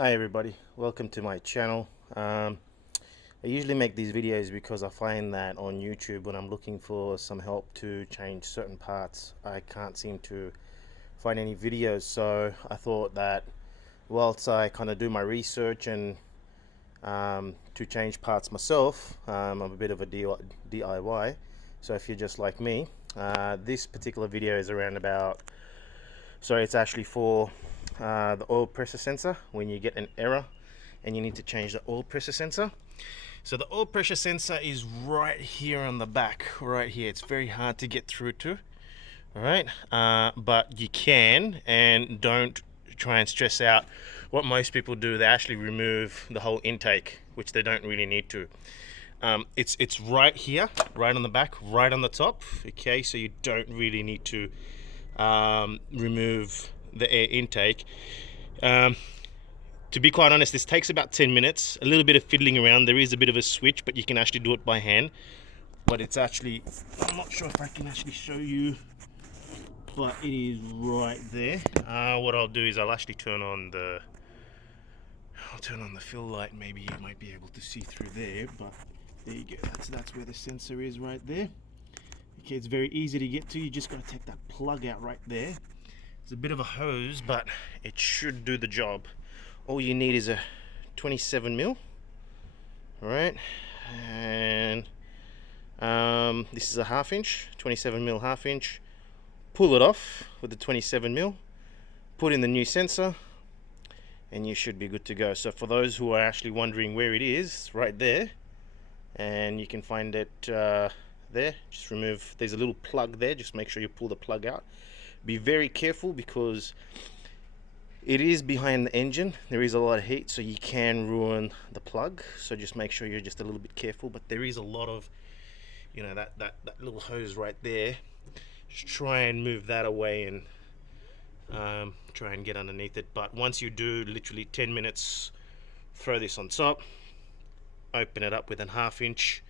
Hi everybody, welcome to my channel. I usually make these videos because I find that on YouTube when I'm looking for some help to change certain parts, I can't seem to find any videos. So I thought that whilst I kind of do my research and to change parts myself, I'm a bit of a DIY. So if you're just like me, this particular video is around about, sorry, it's actually for the oil pressure sensor when you get an error and you need to change the oil pressure sensor. So the oil pressure sensor is right here on the back, right here. It's very hard to get through to, all right? But you can, and don't try and stress out. What most people do, they actually remove the whole intake, which they don't really need to. It's right here, right on the back, right on the top, okay? So you don't really need to remove the air intake. To be quite honest, this takes about 10 minutes, a little bit of fiddling around. There is a bit of a switch, but you can actually do it by hand. But it's actually, I'm not sure if I can actually show you, but it is right there. What I'll do is I'll actually turn on the fill light. Maybe you might be able to see through there, but there you go. That's where the sensor is, right there. Okay, it's very easy to get to. You just got to take that plug out right there. It's a bit of a hose, but it should do the job. All you need is a 27 mil, all right? And this is a 1/2 inch, 27 mil 1/2 inch. Pull it off with the 27 mil, put in the new sensor, and you should be good to go. So for those who are actually wondering where it is, right there, and you can find it there. Just remove, there's a little plug there, just make sure you pull the plug out. Be very careful because it is behind the engine. There is a lot of heat, so you can ruin the plug. So just make sure you're just a little bit careful. But there is a lot of, you know, that little hose right there. Just try and move that away and try and get underneath it. But once you do, literally 10 minutes, throw this on top, open it up with a 1/2 inch,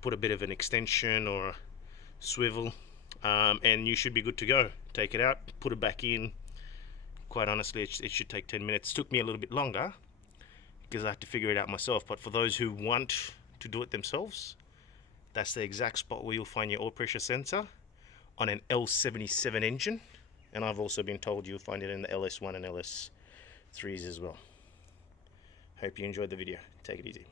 put a bit of an extension or a swivel, and you should be good to go. Take it out, put it back in. Quite honestly, it should take 10 minutes. It took me a little bit longer because I had to figure it out myself. But for those who want to do it themselves, that's the exact spot where you'll find your oil pressure sensor on an L77 engine. And I've also been told you'll find it in the LS1 and LS3s as well. Hope you enjoyed the video. Take it easy.